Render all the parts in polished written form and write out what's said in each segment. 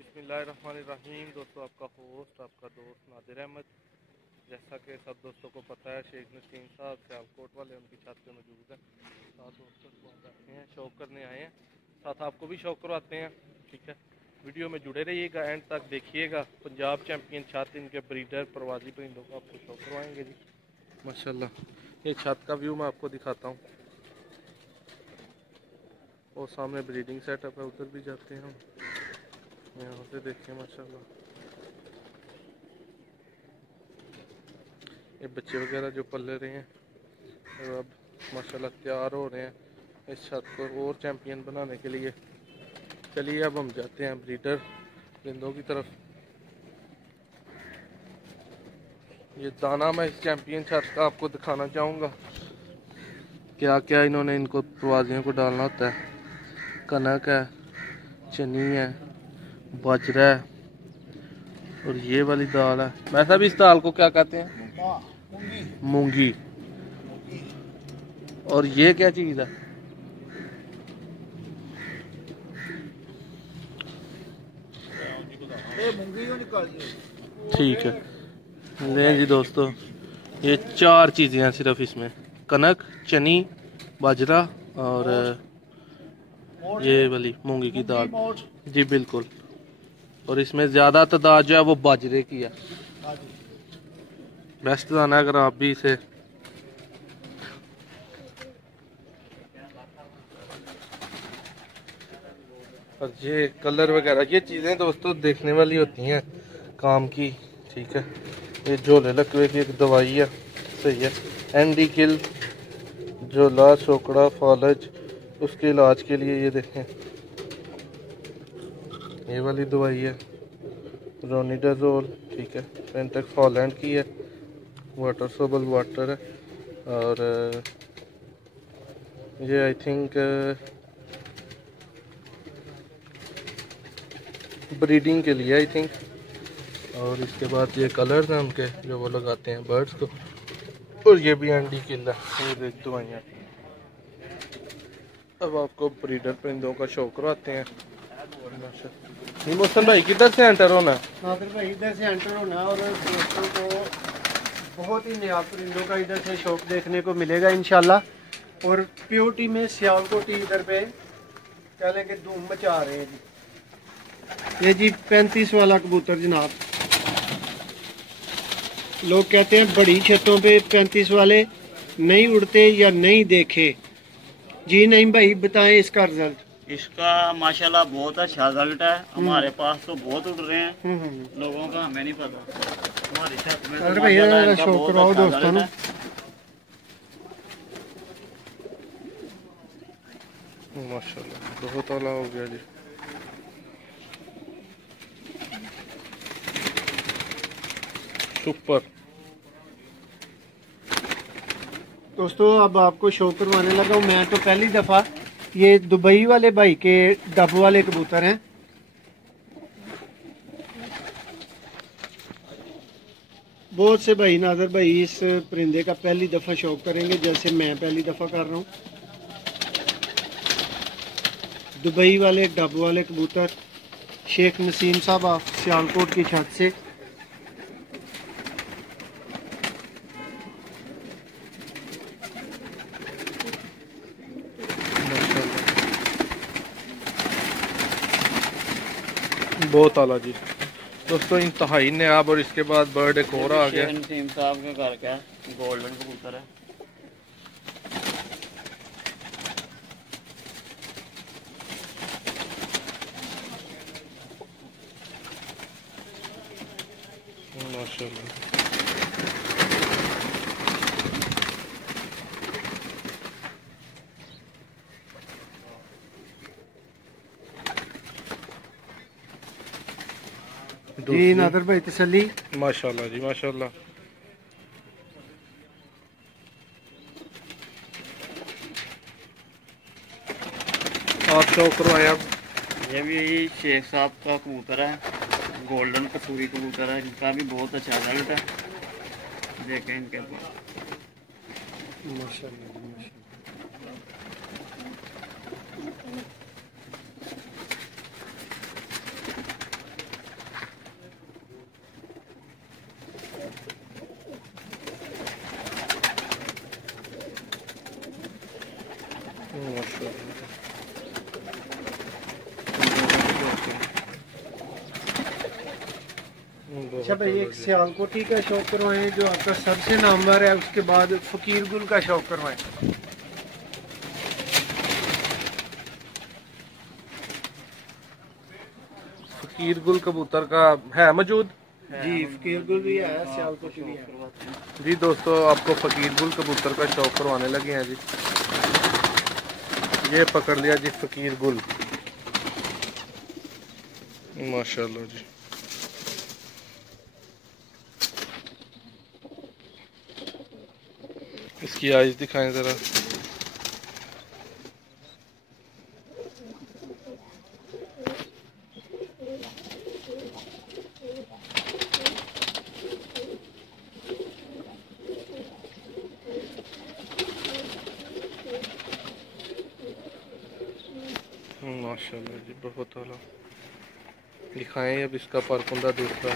बिस्मिल्लाहिर्रहमानिर्रहीम। दोस्तों, आपका होस्ट आपका दोस्त नादिर अहमद। जैसा कि सब दोस्तों को पता है, शेख नसीम साहब सियालकोट वाले उनकी छत पे मौजूद हैं। साथ दोस्तों बैठे हैं, शौक करने आए हैं, साथ आपको भी शौक करवाते हैं। ठीक है, वीडियो में जुड़े रहिएगा, एंड तक देखिएगा। पंजाब चैम्पियन छत, इनके ब्रीडर प्रवासी परिंदों को आपको शौक करवाएंगे जी माशाल्लाह। ये छत का व्यू मैं आपको दिखाता हूँ। और सामने ब्रीडिंग सेटअप है, उधर भी जाते हैं हम। यहाँ से देखिए माशाल्लाह, ये बच्चे वगैरह जो पल रहे हैं और अब माशाल्लाह तैयार हो रहे हैं इस छत को और चैम्पियन बनाने के लिए। चलिए अब हम जाते हैं ब्रीडर परिंदों की तरफ। ये दाना मैं इस चैम्पियन छत का आपको दिखाना चाहूँगा, क्या क्या इन्होंने इनको प्रवासियों को डालना होता है। कनक है, चनी है, बाजरा है और ये वाली दाल है। मैं सब इस दाल को क्या कहते हैं? मूंगी। और ये क्या चीज़ है? ठीक है, ले जी दोस्तों, ये चार चीज़ें हैं सिर्फ इसमें: कनक, चनी, बाजरा और ये वाली मूंगी की दाल। जी बिल्कुल। और इसमें ज़्यादा तादाद जो है वो बाजरे की है। बेस्ट दाना है, अगर आप भी इसे और ये कलर वगैरह, ये चीज़ें दोस्तों देखने वाली होती हैं, काम की। ठीक है, ये झोले लकवे की एक दवाई है, सही है। एंडी किल, झोला, सोकड़ा, फॉलज, उसके इलाज के लिए ये देखें, ये वाली दवाई है। रोनिडाजोल, ठीक है। पेंटेक्स हॉलैंड की है, वाटर सोबल वाटर है। और ये आई थिंक ब्रीडिंग के लिए आई थिंक। और इसके बाद ये कलर्स हैं उनके जो वो लगाते हैं बर्ड्स को। और ये भी एंडी किल है, ये देख दवाइयाँ। अब आपको ब्रीडर परिंदों का शौक करवाते हैं। मोहसन भाई किधर से एंटर होना है? नादिर भाई इधर से एंटर होना, और दोस्तों को बहुत ही नया परिंदों का इधर से शौक देखने को मिलेगा इंशाल्लाह। और पीओटी में सियालकोटी इधर पे कह लें कि धूम मचा रहे हैं जी। ये जी 35 वाला कबूतर जनाब। लोग कहते हैं बड़ी छतों पे 35 वाले नहीं उड़ते या नहीं देखे। जी नहीं भाई, बताएं इसका रिजल्ट। इसका माशाल्लाह बहुत अच्छा रिजल्ट है। हमारे पास तो बहुत उड़ रहे हैं, लोगों का हमें नहीं पता। हमारी छत में तो माशाल्लाह इनका बहुत अच्छा रिजल्ट है। माशाल्लाह बहुत आला हो गया जी। सुपर। दोस्तों अब आपको शो करवाने लगा हूँ मैं तो पहली दफ़ा। ये दुबई वाले भाई के डब वाले कबूतर हैं। बहुत से भाई नादर भाई इस परिंदे का पहली दफ़ा शौक करेंगे, जैसे मैं पहली दफ़ा कर रहा हूँ। दुबई वाले डब वाले कबूतर, शेख नसीम साहब आप सियालकोट की छत से। बहुत आला जी दोस्तों, इंतहाई नायाब। और इसके बाद बर्ड एक और आ गया। नसीम साहब के घर का गोल्डन कबूतर है। माशाल्लाह जी नादर भाई तसल्ली। माशाल्लाह जी माशाल्लाह। आप शौक करवाया। ये भी शेख साहब का कबूतर है, गोल्डन कसूरी कबूतर है। इनका भी बहुत अच्छा रिजल्ट है, देखें इनके पास। माशाल्लाह माशाल्लाह। अच्छा भाई, एक सियालकोटी का शौक करवाएं जो आपका सबसे नामवर है, उसके बाद फकीर गुल का शौक करवाएं। फकीर गुल कबूतर का है मौजूद जी, फकीर गुल भी है, सियालकोटी भी है। जी दोस्तों, आपको फकीर गुल कबूतर का शौक करवाने लगे हैं जी। ये पकड़ लिया जी फकीर गुल, माशाल्लाह जी। इसकी आइज दिखाएं जरा। माशाल्लाह जी, बहुत आला। दिखाएं अब इसका परकुंदा दूसरा।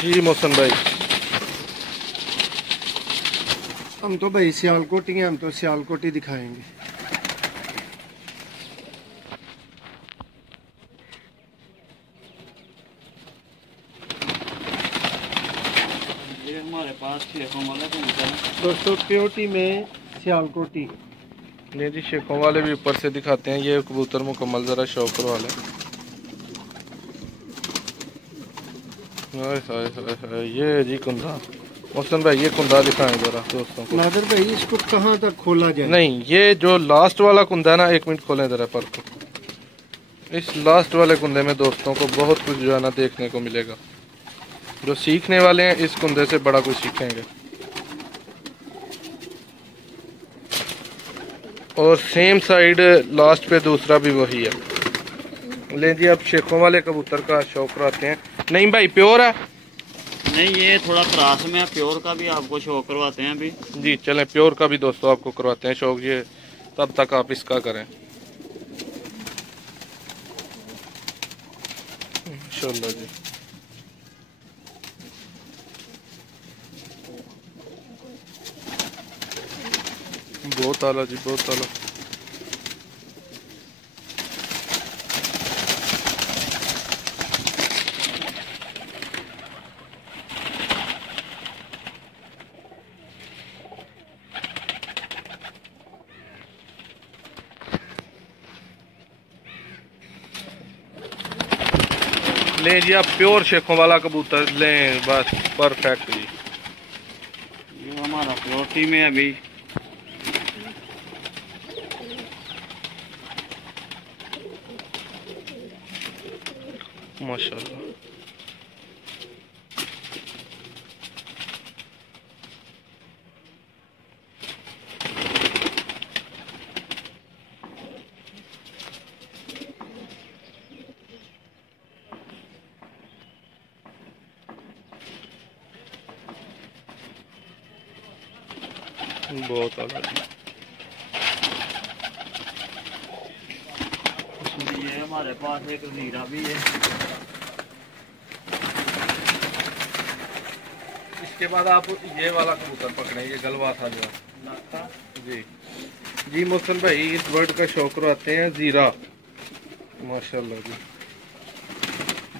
जी मोहसन भाई, हम तो भाई सियालकोटी हैं, हम तो सियालकोटी दिखाएंगे। ये हमारे पास शेखों वाला कबूतर है दोस्तों, प्योरिटी में सियालकोटी। नहीं जी, शेखों वाले भी ऊपर से दिखाते हैं। ये कबूतर मुकम्मल जरा शौक करवा लें। ये जी कुंदा, मोहसन भाई ये कुंदा दिखाएं जरा दोस्तों को। नादिर भाई, इसको कहाँ तक खोला जाए? नहीं, ये जो लास्ट वाला कुंदा है ना, 1 मिनट खोलें जरा पर को। इस लास्ट वाले कुंदे में दोस्तों को बहुत कुछ जो है ना देखने को मिलेगा। जो सीखने वाले हैं इस कुंदे से बड़ा कुछ सीखेंगे। और सेम साइड लास्ट पे दूसरा भी वही है। ले जी, अब शेखों वाले कबूतर का शौक कराते हैं। नहीं भाई, प्योर है? नहीं, ये थोड़ा त्रास में है। प्योर का भी आपको शौक करवाते हैं अभी। जी चलें, प्योर का भी दोस्तों आपको करवाते हैं शौक। ये तब तक आप इसका करें इंशाल्लाह जी। बहुत आला जी, बहुत आला। लें जी, आप प्योर शेखों वाला कबूतर लें, बस परफेक्ट जी। ये हमारा प्योरिटी में अभी माशाल्लाह। बहुत आला जी। ये हमारे पास एक हीरा भी है। इसके बाद आप ये वाला कबूतर पकड़े, ये गलवा था जो जी। जी मोहसन भाई, इस बर्ड का शौक रहते हैं जीरा, माशाल्लाह जी।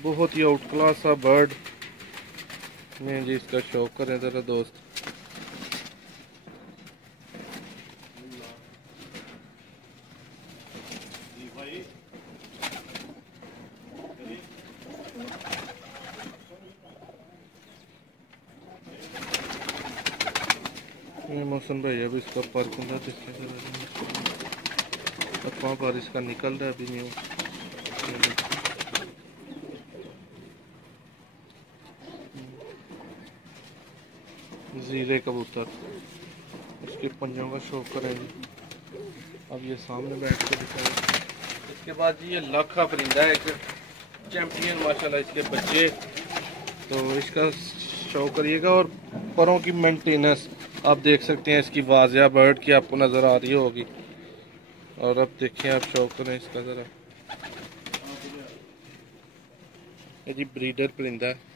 बहुत ही आउट क्लास सा बर्ड में जी, इसका शौक करें जरा दोस्त। मौसम भाई, अब इसका परकुंदा देखते कहाँ पर इसका निकल रहा है अभी न्यू। जीरे कबूतर, इसके पंजों का शौक करेंगे। अब ये सामने बैठ के दिखाएं। इसके बाद जी ये लखा परिंदा है, एक चैंपियन माशाल्लाह, इसके बच्चे। तो इसका शौक करिएगा। और परों की मेंटेनेंस आप देख सकते हैं, इसकी वाजिया बर्ड की आपको नज़र आ रही होगी। और अब देखिए आप शौक करें इसका ज़रा, ये जी ब्रीडर परिंदा है।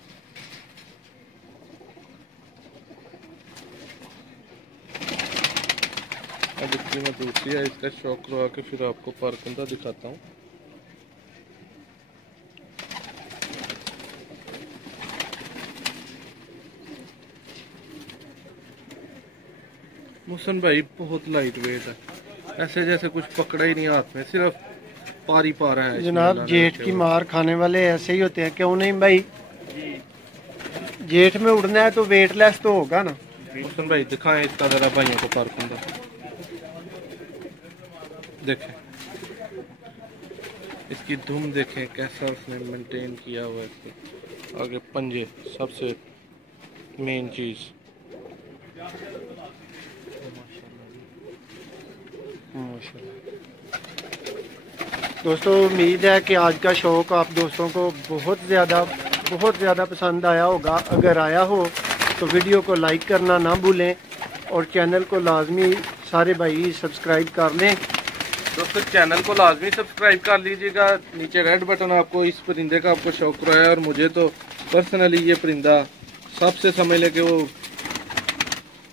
अब इसकी मैं दूसरी है इसका शौक करवा के फिर आपको परकंदा दिखाता हूँ। मुसन भाई बहुत लाइट वेट है, ऐसे जैसे कुछ पकड़ा ही नहीं हाथ में, सिर्फ पार ही पा रहा है। जनाब जेठ की मार खाने वाले ऐसे ही होते हैं, क्यों नहीं भाई? जेठ में उड़ना है तो वेटलेस तो होगा ना। मुसन भाई दिखाएं इसका जरा भाइयों को परकंदा, देखें इसकी धुम, देखें कैसा उसने मेंटेन किया हुआ है इसके आगे पंजे, सबसे मेन चीज। दोस्तों उम्मीद है कि आज का शौक आप दोस्तों को बहुत ज़्यादा पसंद आया होगा। अगर आया हो तो वीडियो को लाइक करना ना भूलें और चैनल को लाजमी सारे भाई सब्सक्राइब कर लें। दोस्तों चैनल को लाजमी सब्सक्राइब कर लीजिएगा। नीचे रेड बटन आपको इस परिंदे का आपको शौक रहा है, और मुझे तो पर्सनली ये परिंदा सबसे समझ लेके वो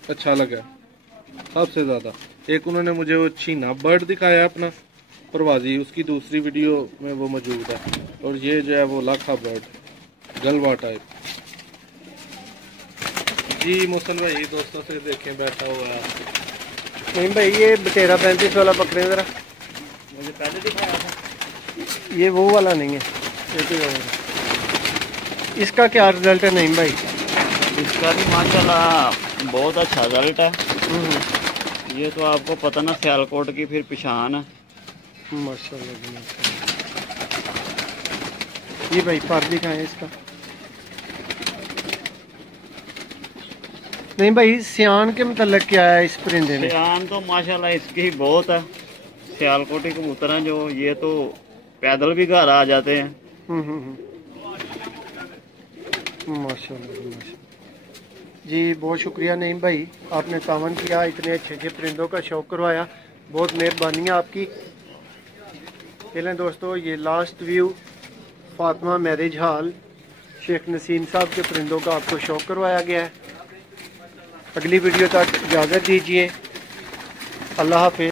अच्छा लगा सबसे ज़्यादा। एक उन्होंने मुझे वो छीना बर्ड दिखाया अपना परवाजी, उसकी दूसरी वीडियो में वो मौजूद है, और ये जो है वो लाखा बर्ड गलवा टाइप। जी मुसन भाई दोस्तों से देखें बैठा हुआ है। नहीं भाई ये बटेरा 35 वाला पकड़े ज़रा, मुझे पहले दिखाया था। ये वो वाला नहीं है, ये तो वाला। इसका क्या रिजल्ट है? नहीं भाई इसका भी माशाल्लाह बहुत अच्छा रिजल्ट है। ये तो आपको पता ना सियालकोट की फिर पहचान है। माशाल्लाह जी माशाल्लाह। ये भाई पर दिखाएं इसका। नहीं भाई सियान के मतलब क्या है इस परिंदे में? सियान तो माशाल्लाह इसकी बहुत है। सियालकोटी कबूतर हैं जो, ये तो पैदल भी घर आ जाते हैं। माशाल्लाह जी, बहुत शुक्रिया नईम भाई, आपने तावन किया, इतने अच्छे परिंदों का शौक करवाया, बहुत मेहरबानी है आपकी। चलें दोस्तों, ये last view Fatima marriage hall Sheikh Naseem Sahab के परिंदों का आपको शौक करवाया गया है। अगली वीडियो तक इजाज़त दीजिए। अल्लाह हाफ़िज़।